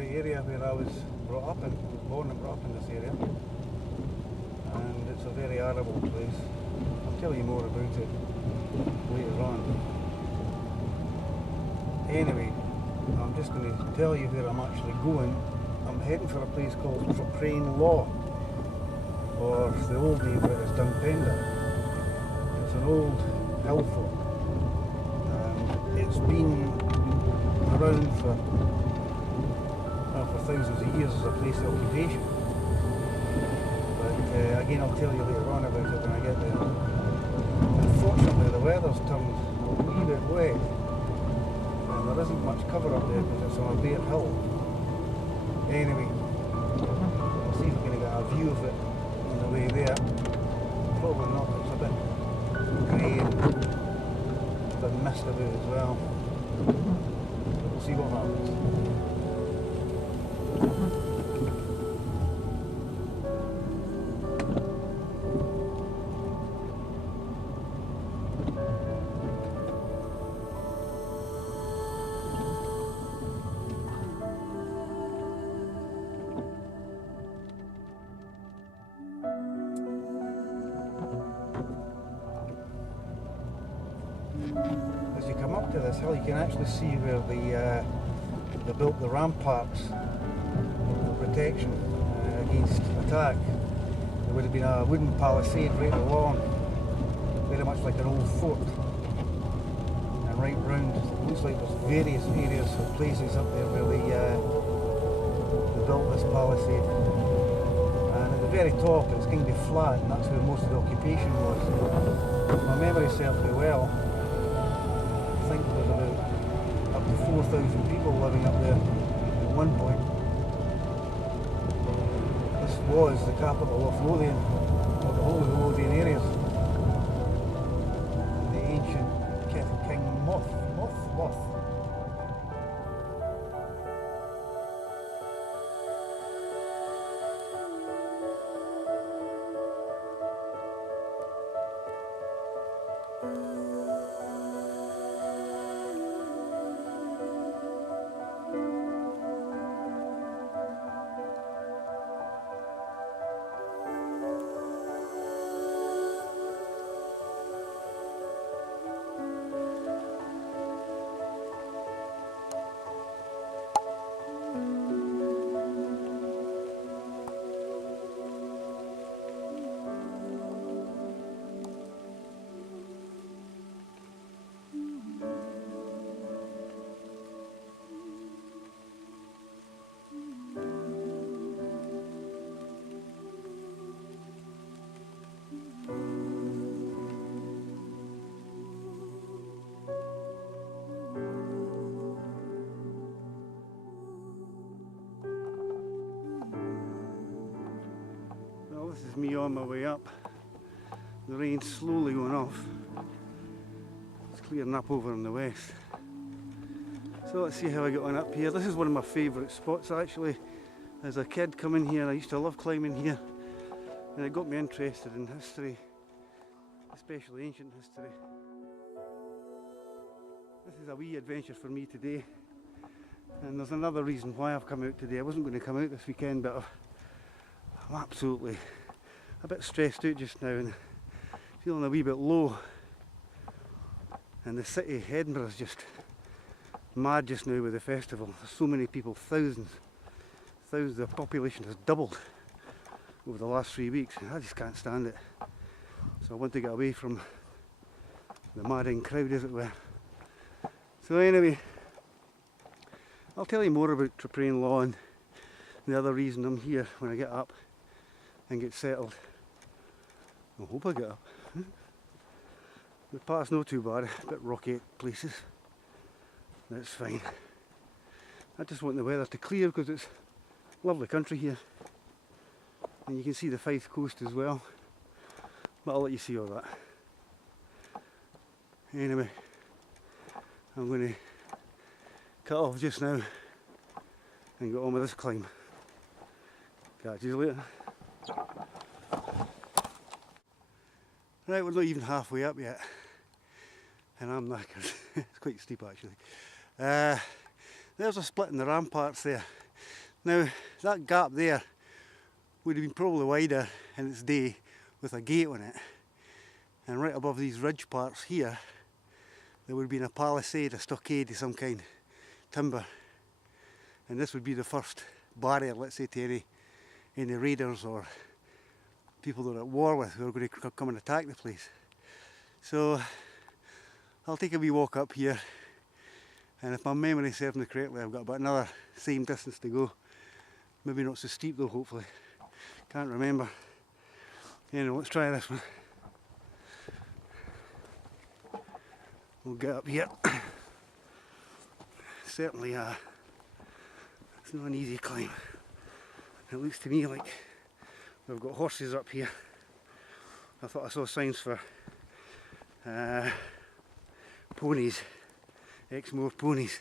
the area where I was brought up in, born and brought up in this area, and it's a very arable place. I'll tell you more about it later on. Anyway, I'm just going to tell you where I'm actually going. I'm heading for a place called Traprain Law, or the old name for it is Dunpender. It's an old hillfort. It's been around for thousands of years as a place of occupation. But again, I'll tell you later on about it when I get there. Unfortunately, the weather's turned a wee bit wet, and there isn't much cover up there because it's on a bare hill. Anyway, I'll see if we're going to get a view of it on the way there. Probably not, it's a bit grey and a bit mist about as well. We'll see what happens. As you come up to this hill, you can actually see where they built the ramparts for protection against attack. There would have been a wooden palisade right along, very much like an old fort. And right round, it looks like there's various areas or places up there where they built this palisade. And at the very top, it's going to be flat, and that's where most of the occupation was. If my memory serves me well, I think there was about up to 4,000 people living up there at one point. This was the capital of Lothian, or the whole of the Lothian areas. The ancient King Moth. This is me on my way up. The rain's slowly going off. It's clearing up over in the west. So let's see how I get on up here. This is one of my favourite spots actually. As a kid coming here, I used to love climbing here, and it got me interested in history, especially ancient history. This is a wee adventure for me today, and there's another reason why I've come out today. I wasn't going to come out this weekend, but I'm absolutely a bit stressed out just now and feeling a wee bit low. And the city, Edinburgh, is just mad just now with the festival. There's so many people, thousands. The population has doubled over the last 3 weeks. I just can't stand it. So I want to get away from the madding crowd, as it were. So anyway, I'll tell you more about Traprain Law and the other reason I'm here when I get up and get settled. I hope I get up. The path's not too bad, a bit rocky at places. That's fine. I just want the weather to clear because it's lovely country here. And you can see the Fife coast as well. But I'll let you see all that. Anyway, I'm going to cut off just now and get on with this climb. Catch you later. Right, we're not even halfway up yet, and I'm knackered. It's quite steep actually. There's a split in the ramparts there. Now that gap there would have been probably wider in its day with a gate on it, and right above these ridge parts here there would have been a palisade, a stockade of some kind, timber, and this would be the first barrier, let's say, to any raiders or people that are at war with who are going to come and attack the place. So I'll take a wee walk up here, and if my memory serves me correctly, I've got about another same distance to go. Maybe not so steep though, hopefully. Can't remember. Anyway, let's try this one. We'll get up here. Certainly it's not an easy climb. It looks to me like we've got horses up here. I thought I saw signs for ponies, Exmoor ponies.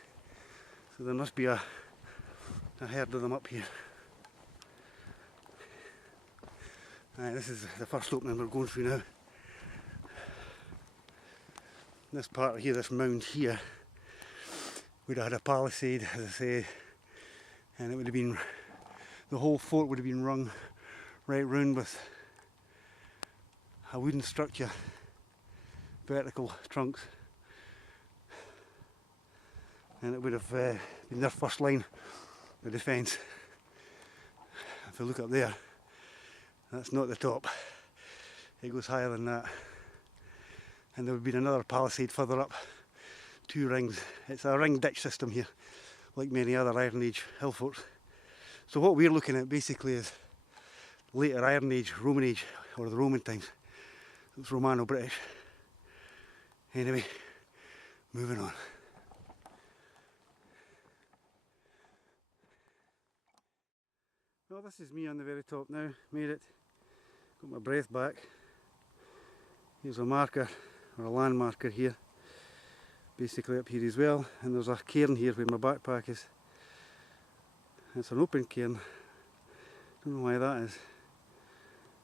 So there must be a herd of them up here. This is the first opening we're going through now. This part here, this mound here, would have had a palisade, as I say, and it would have been, the whole fort would have been rung right round with a wooden structure, vertical trunks, and it would have been their first line of defence. If you look up there, that's not the top, it goes higher than that, and there would be another palisade further up, 2 rings. It's a ring ditch system here, like many other Iron Age hill forts. So what we're looking at basically is later Iron Age, Roman Age, or the Roman times. It's Romano-British. Anyway, moving on. Well, this is me on the very top now, made it. Got my breath back. Here's a marker, or a land marker here. Basically up here as well, and there's a cairn here where my backpack is. It's an open cairn. Don't know why that is.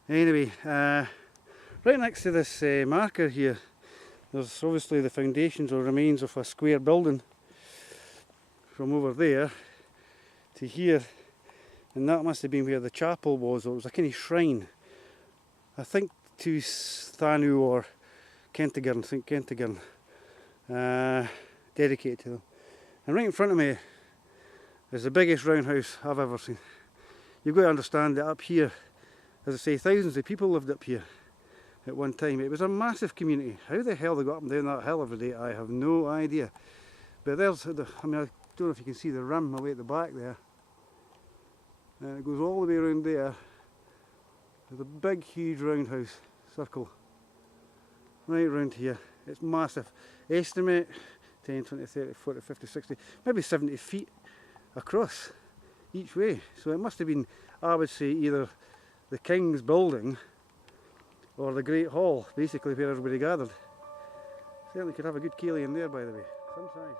Anyway, right next to this marker here, there's obviously the foundations or remains of a square building from over there to here, and that must have been where the chapel was, or it was a kind of shrine, I think, to Thanu or Kentigern, St Kentigern, dedicated to them. And right in front of me is the biggest roundhouse I've ever seen. You've got to understand that up here, as I say, thousands of people lived up here at one time. It was a massive community. How the hell they got up and down that hill every day, I have no idea. But there's, I don't know if you can see the rim away at the back there. And it goes all the way around there. There's a big, huge roundhouse circle right around here. It's massive. Estimate 10, 20, 30, 40, 50, 60, maybe 70 feet across each way. So it must have been, I would say, either the King's building or the Great Hall, basically where everybody gathered. Certainly could have a good ceilidh in there, by the way, some size.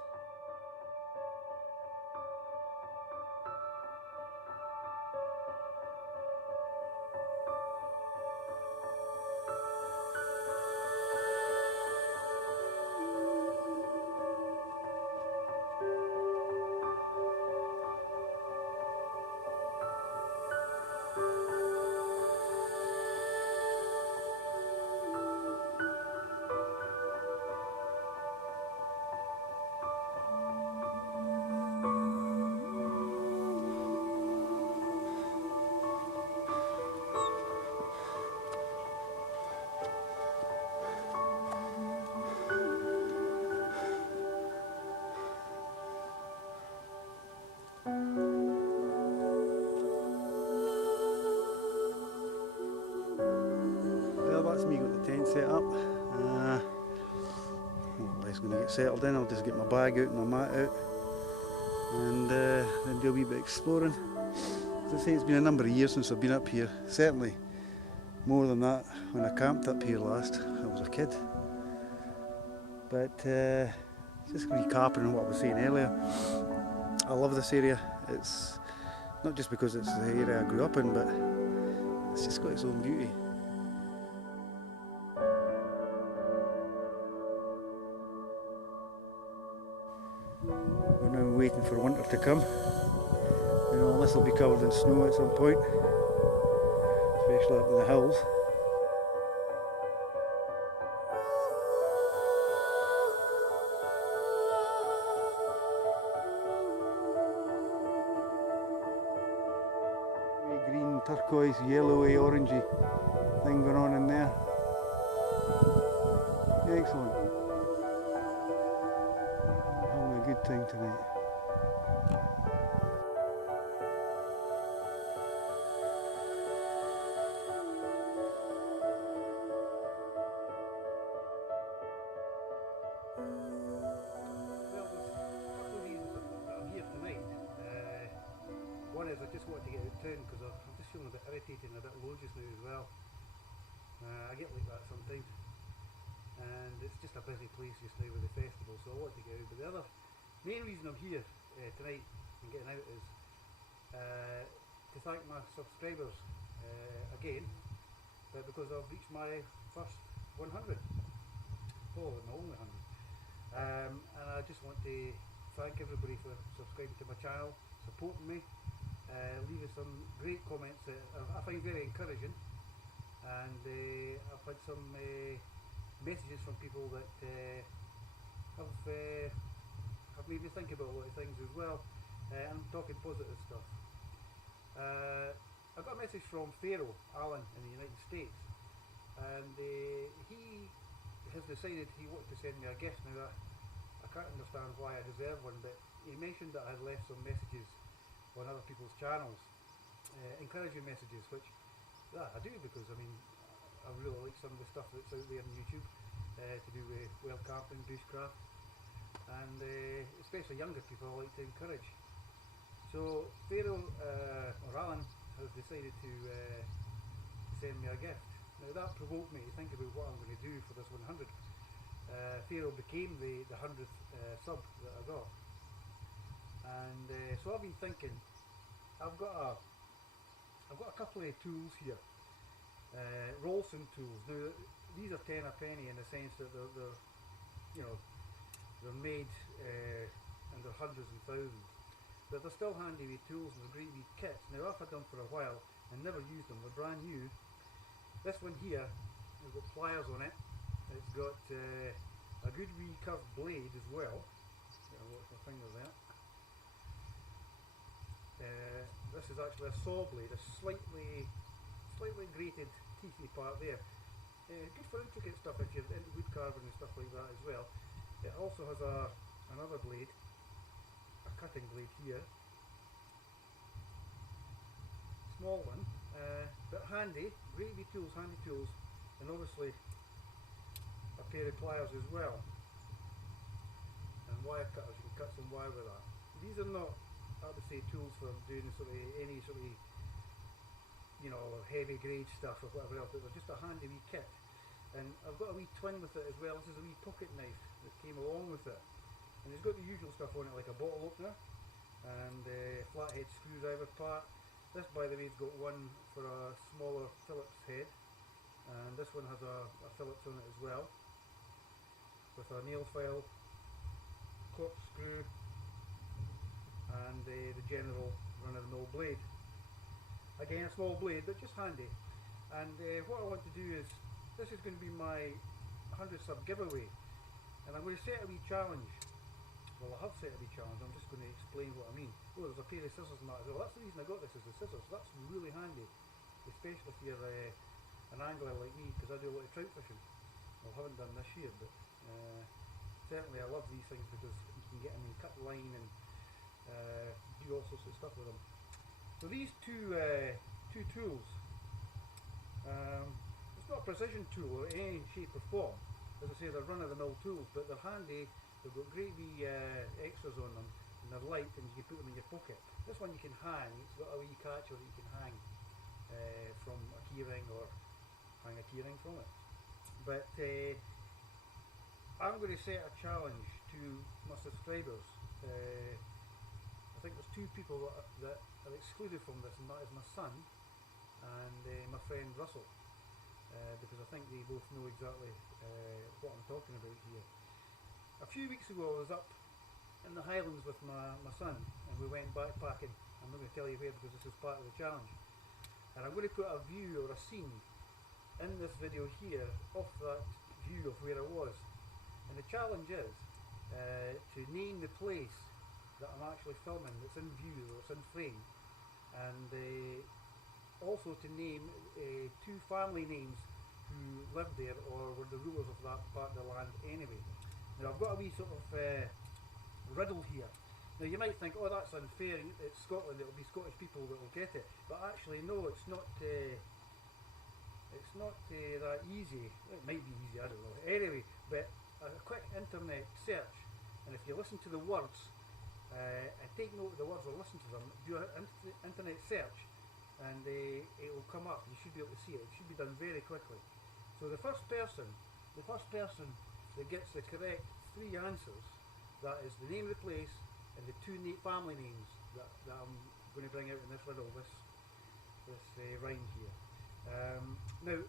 That's me got the tent set up. I'm just going to get settled in. I'll just get my bag out and my mat out, and then do a wee bit exploring. As I say, it's been a number of years since I've been up here. Certainly more than that when I camped up here last. I was a kid. But just recapping on what I was saying earlier. I love this area. It's not just because it's the area I grew up in, but it's just got its own beauty. We're now waiting for winter to come. You know, this will be covered in snow at some point, especially up in the hills. Green, turquoise, yellowy, orangey thing going on in there. Excellent. Having a good time tonight. One is I just wanted to get out of town because I'm just feeling a bit irritated and a bit low just now as well. I get like that sometimes, and it's just a busy place just now with the festival, so I want to get out. But the other main reason I'm here tonight and getting out is to thank my subscribers again, because I've reached my first 100. Oh, my only 100. And I just want to thank everybody for subscribing to my channel, supporting me, leaving some great comments that I find very encouraging, and I've had some messages from people that have made me think about a lot of things as well. I'm talking positive stuff. I got a message from Pharaoh Alan in the United States, and he has decided he wanted to send me a gift. Now I can't understand why I deserve one, but he mentioned that I had left some messages on other people's channels, encouraging messages, which I do, because I mean I really like some of the stuff that's out there on YouTube to do with wild camping, bushcraft, and especially younger people I like to encourage. So Pharaoh or Alan has decided to send me a gift. Now that provoked me to think about what I'm going to do for this 100. Pharaoh became the 100th sub that I got, and so I've been thinking, I've got a couple of tools here, Rolson tools. Now these are 10 a penny in the sense that they're you know, they're made and they're hundreds and thousands, but they're still handy with tools and they're great wee kits. Now I've had them for a while and never used them. They're brand new. This one here has got pliers on it. It's got a good wee curved blade as well. Watch my finger there. This is actually a saw blade, a slightly grated teethy part there. Good for intricate stuff if you're into wood carving and stuff like that as well. It also has another blade, a cutting blade here. Small one, but handy, great wee tools, handy tools, and obviously a pair of pliers as well. And wire cutters, you can cut some wire with that. These are not, I would say, tools for doing any sort of, you know, heavy grade stuff or whatever else, but they're just a handy wee kit. And I've got a wee twin with it as well. This is a wee pocket knife that came along with it, and it's got the usual stuff on it, like a bottle opener and a flathead screwdriver part. This, by the way, has got one for a smaller Phillips head, and this one has a Phillips on it as well, with a nail file, corkscrew, and the general run-of-the-mill blade. Again, a small blade, but just handy. And what I want to do is, this is going to be my 100 sub giveaway, and I'm going to set a wee challenge. Well, I have set a wee challenge, I'm just going to explain what I mean. Oh, there's a pair of scissors and that as well. That's the reason I got this, is the scissors. That's really handy, especially if you're an angler like me, because I do a lot of trout fishing. Well, I haven't done this year, but certainly I love these things because you can get them and cut line and do all sorts of stuff with them. So these two tools, it's not a precision tool or any shape or form. As I say, they're run-of-the-mill tools, but they're handy. They've got great wee extras on them, and they're light, and you can put them in your pocket. This one you can hang. It's got a wee catcher that you can hang from a keyring, or hang a keyring from it. But I'm going to set a challenge to my subscribers. I think there's two people that are excluded from this, and that is my son and my friend Russell, because I think they both know exactly what I'm talking about here. A few weeks ago I was up in the Highlands with my son, and we went backpacking I'm not going to tell you where because this is part of the challenge. And I'm going to put a view or a scene in this video here of that view of where I was. And the challenge is to name the place that I'm actually filming, that's in view, that's in frame, and also to name two family names who lived there or were the rulers of that part of the land anyway. Now I've got a wee sort of riddle here. Now you might think, oh that's unfair, it's Scotland, it'll be Scottish people that will get it. But actually no, it's not that easy. It might be easy, I don't know. Anyway, but a quick internet search, and if you listen to the words, and take note of the words or listen to them, do an internet search, and it will come up. You should be able to see it. It should be done very quickly. So the first person that gets the correct three answers, that is the name of the place and the two family names that I'm going to bring out in this riddle, this rhyme here. Now,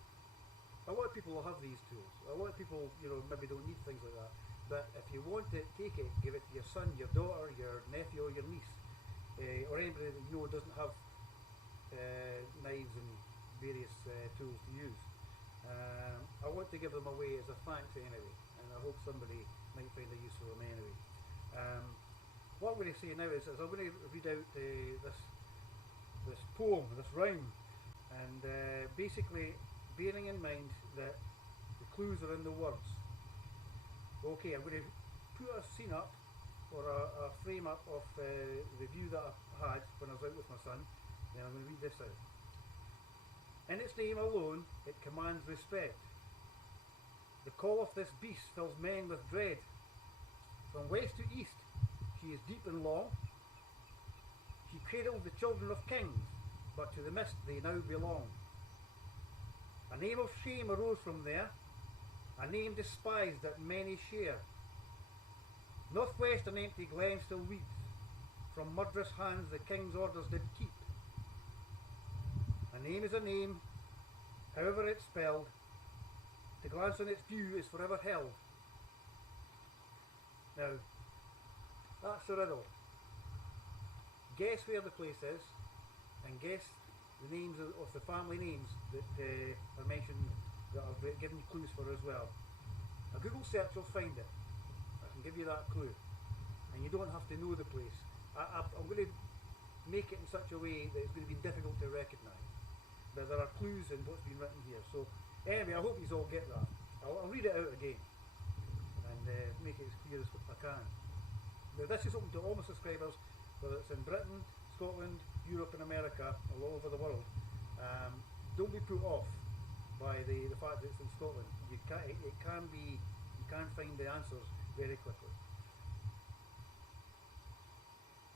a lot of people will have these tools. A lot of people, maybe don't need things like that. But if you want it, take it, give it to your son, your daughter, your nephew or your niece, or anybody that you know doesn't have knives and various tools to use. I want to give them away as a thanks anyway, and I hope somebody might find a use for them anyway. What I'm going to say now is I'm going to read out this poem, this rhyme, and basically bearing in mind that the clues are in the words. Okay, I'm going to put a scene up, or a frame up of the view that I had when I was out with my son, then I'm going to read this out. In its name alone, it commands respect. The call of this beast fills men with dread. From west to east, she is deep and long. She cradled the children of kings, but to the mist they now belong. A name of shame arose from there, a name despised that many share. Northwest an empty glen still weeps, from murderous hands the king's orders did keep. A name is a name, however it's spelled, to glance on its view is forever held. Now, that's the riddle. Guess where the place is, and guess the names of the family names that are mentioned, that I've given clues for as well. A Google search will find it. I can give you that clue. And you don't have to know the place. I'm going to make it in such a way that it's going to be difficult to recognise. But there are clues in what's been written here. So anyway, I hope you all get that. I'll read it out again and make it as clear as I can. Now this is open to all my subscribers, whether it's in Britain, Scotland, Europe and America, all over the world. Don't be put off by the fact that it's in Scotland. You can find the answers very quickly.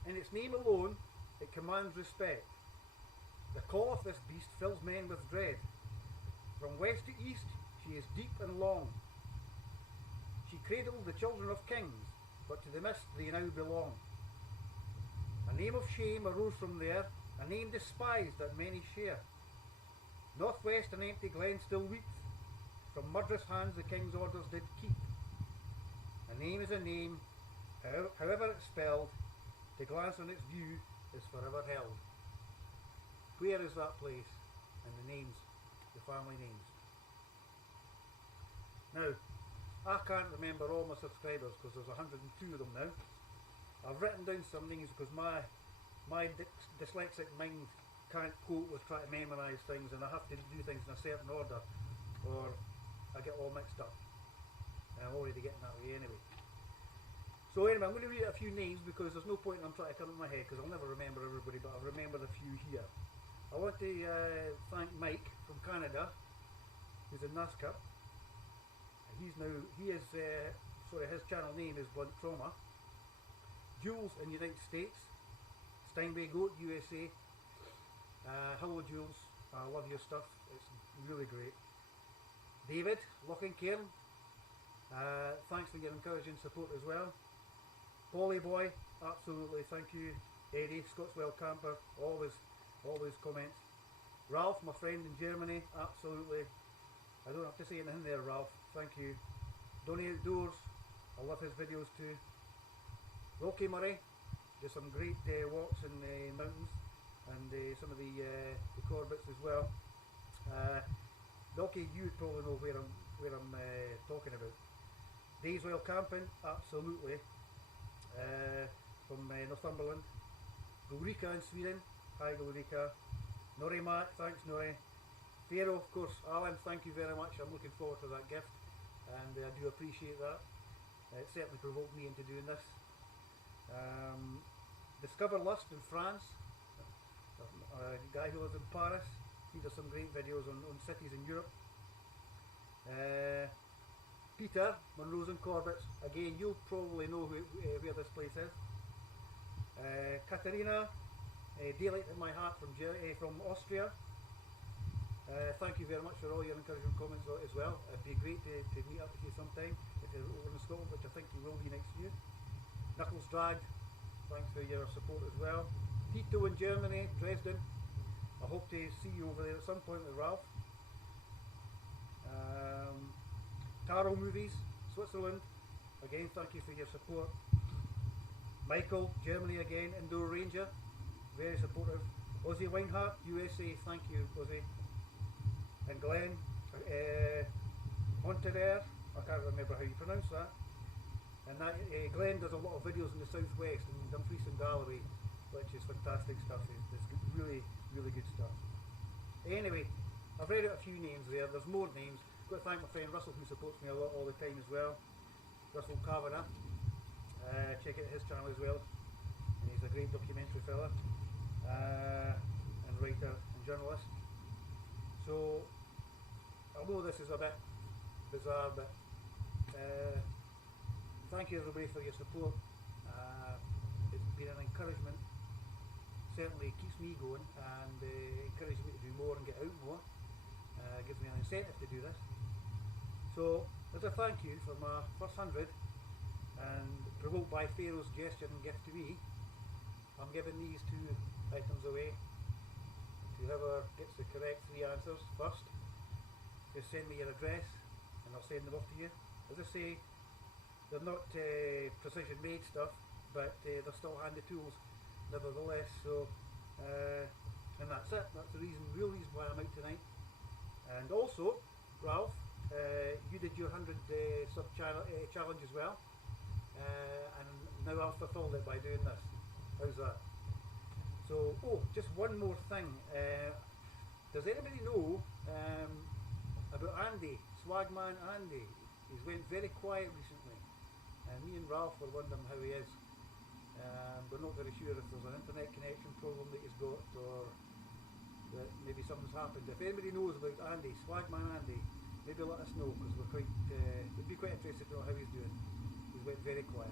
In its name alone, it commands respect. The call of this beast fills men with dread. From west to east, she is deep and long. She cradled the children of kings, but to the mist they now belong. A name of shame arose from there, a name despised that many share. Northwest an empty glen still weeps, from murderous hands the king's orders did keep. A name is a name, however it's spelled, to glance on its view is forever held. Where is that place and the names, the family names? Now, I can't remember all my subscribers because there's 102 of them now. I've written down some names because my dyslexic mind can't cope with trying to memorise things, and I have to do things in a certain order or I get all mixed up. And I'm already getting that way anyway. So anyway, I'm going to read out a few names because there's no point in I'm trying to come in my head because I'll never remember everybody, but I've remembered a few here. I want to thank Mike from Canada, who's in NASCAR. His channel name is Blunt Trauma. Jules in the United States, Steinway Goat USA. Hello Jules, I love your stuff, it's really great. David, Loch-in-Cairn, thanks for your encouraging support as well. Polly Boy, absolutely, thank you. Eddie, Scotswell Camper, always comments. Ralph, my friend in Germany, absolutely. I don't have to say anything there, Ralph, thank you. Donny Outdoors, I love his videos too. Rocky Murray, There's some great walks in the mountains, and some of the Corbetts as well. Okay, you probably know where I'm talking about. Days while camping, absolutely. From Northumberland. Ulrika in Sweden, hi Ulrika. Norrie Matt, thanks Norrie. Pharaoh, of course, Alan, thank you very much. I'm looking forward to that gift, and I do appreciate that. It certainly provoked me into doing this. Discover Lust in France, a guy who lives in Paris. He does some great videos on cities in Europe. Peter, Monroes and Corbetts, again you'll probably know where this place is. Katarina, Daylight in My Heart from Austria. Thank you very much for all your encouraging comments as well. It'd be great to meet up with you sometime if you're over in Scotland, which I think you will be next year. Knuckles Dragged, thanks for your support as well. Tito in Germany, Dresden. I hope to see you over there at some point with Ralph. Taro Movies, Switzerland, again thank you for your support. Michael, Germany again, Indoor Ranger, very supportive. Ozzy Weinhardt, USA, thank you Ozzy. And Glen, Monterey, I can't remember how you pronounce that. And that, Glen does a lot of videos in the southwest in Dumfries and Galloway, which is fantastic stuff. It's really, really good stuff. Anyway, I've read out a few names there. There's more names. I've got to thank my friend Russell, who supports me a lot all the time as well. Russell Kavanagh. Check out his channel as well. And he's a great documentary fella, and writer and journalist. So I know this is a bit bizarre, but thank you everybody for your support. It's been an encouragement. Certainly keeps me going and encourages me to do more and get out more. Gives me an incentive to do this. So as a thank you for my first 100, and provoked by Pharaoh's gesture and gift to me, I'm giving these 2 items away. Whoever gets the correct 3 answers first, just send me your address and I'll send them off to you. As I say, they're not precision made stuff, but they're still handy tools nevertheless. So and that's it. That's the real reason why I'm out tonight. And also, Ralph, you did your 100 sub challenge as well, and now I've fulfilled it by doing this. How's that? So, oh, just one more thing. Does anybody know about Andy, Swagman Andy? He's went very quiet recently, and me and Ralph were wondering how he is. We're not very sure if there's an internet connection problem that he's got, or that maybe something's happened. If anybody knows about Andy, Swagman Andy, maybe let us know, because we'd be quite interested to know how he's doing. He's went very quiet.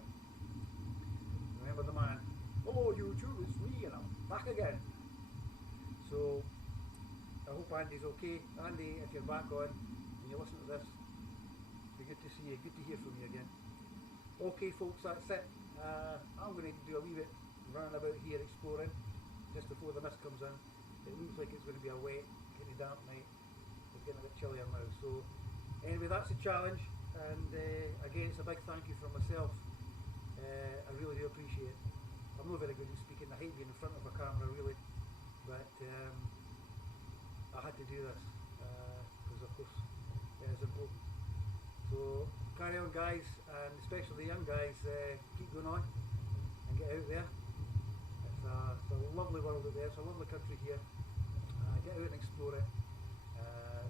Remember the man? Hello YouTube, it's me and I'm back again. So I hope Andy's okay. Andy, if you're back on and you listen to this, it'd be good to see you, good to hear from you again. Okay folks, that's it. I'm going to do a wee bit running about here exploring just before the mist comes in. It looks like it's going to be a wet, kind of damp night. It's getting a bit chillier now. So anyway, that's a challenge, and again, it's a big thank you from myself. I really do appreciate it. I'm not very good at speaking. I hate being in front of a camera really, but I had to do this because of course it is important. So carry on guys, and especially the young guys, keep going on and get out there. It's a lovely world out there, it's a lovely country here. Get out and explore it.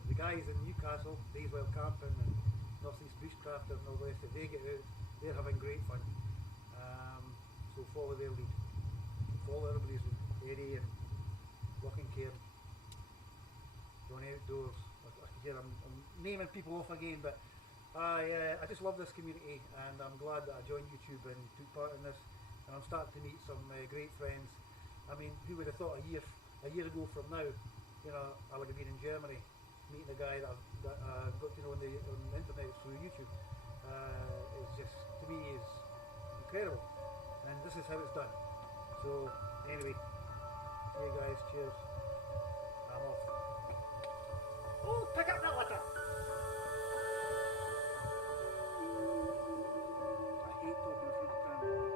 The guys in Newcastle, Days While Camping and North East Bushcrafter and all the rest of it, they get out, they're having great fun. So follow their lead. Follow everybody's lead. Eddie and Walking Cairn, Johnny Outdoors. I'm naming people off again, but I just love this community, and I'm glad that I joined YouTube and took part in this, and I'm starting to meet some great friends. I mean, who would have thought a year ago from now, you know, I would have been in Germany meeting a guy that I got to know on the internet through YouTube. It's just, to me, is incredible, and this is how it's done. So anyway, see you guys, cheers, I'm off. Oh, pick up the litter! I hate talking in front of camera.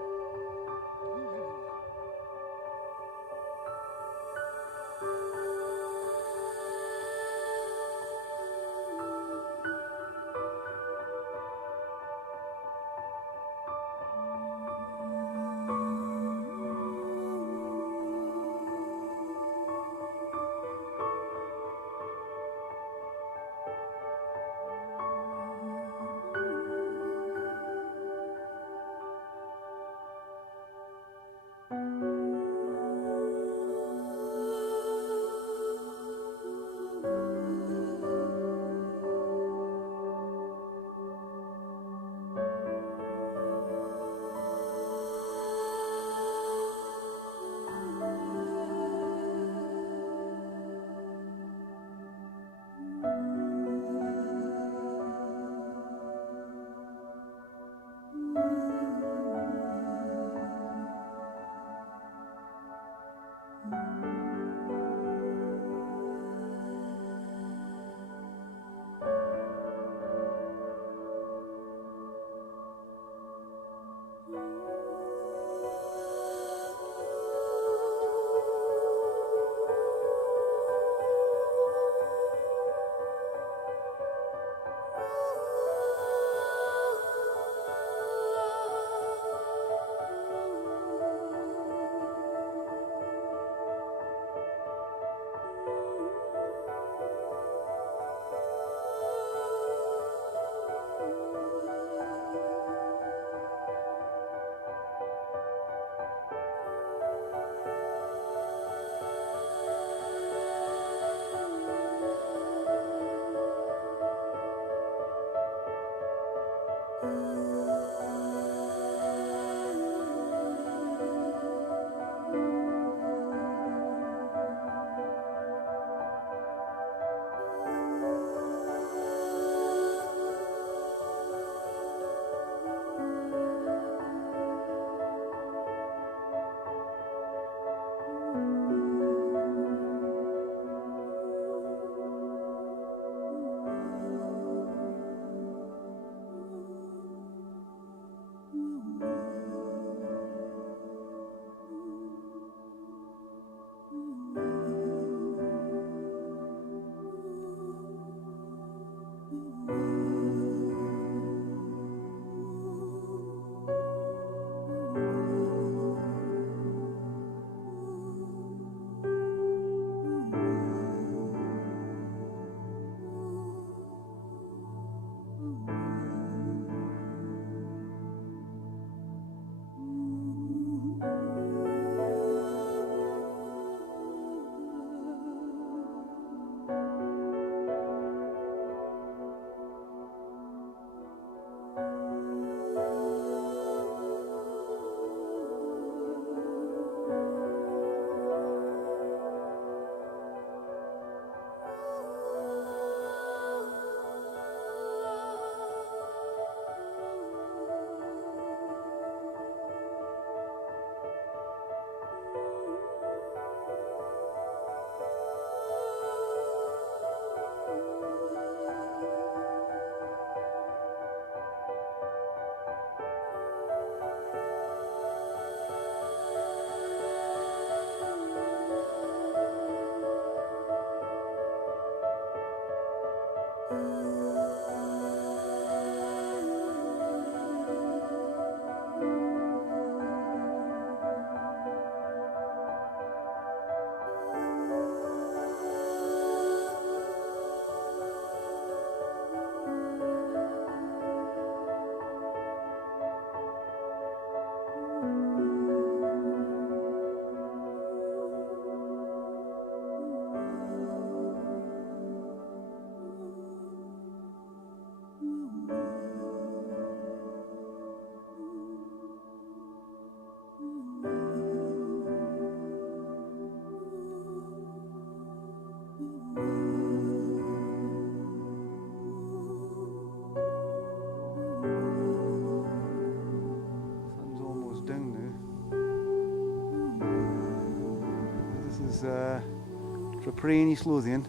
Traprain East Lothian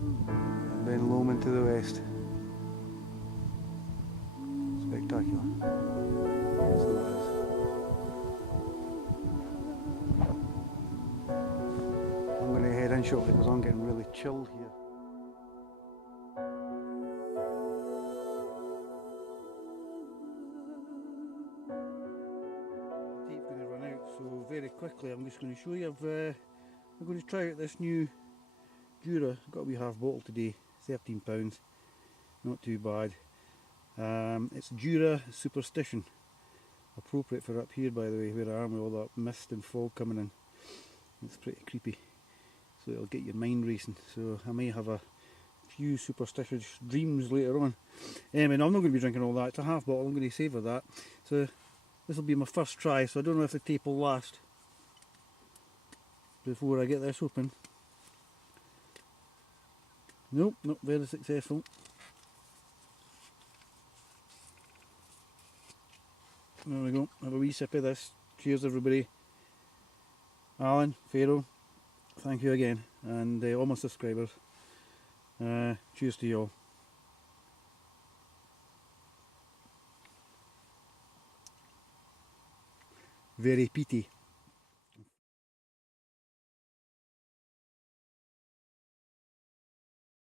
and Ben Lomond to the west. Spectacular. So it is. I'm going to head in shortly because I'm getting really chilled here. The tape's going to run out, so very quickly I'm just going to show you. I'm going to try out this new Jura. Got a wee half bottle today, £13, not too bad. It's Jura Superstition, appropriate for up here by the way, where I am with all that mist and fog coming in. It's pretty creepy, so it'll get your mind racing, so I may have a few superstitious dreams later on. Anyway, no, I'm not going to be drinking all that, it's a half bottle, I'm going to savour that. So this will be my first try, so I don't know if the tape will last before I get this open. Nope, not very successful. There we go, have a wee sip of this. Cheers everybody. Alan, Pharaoh, thank you again, and all my subscribers. Cheers to you all. Very peaty.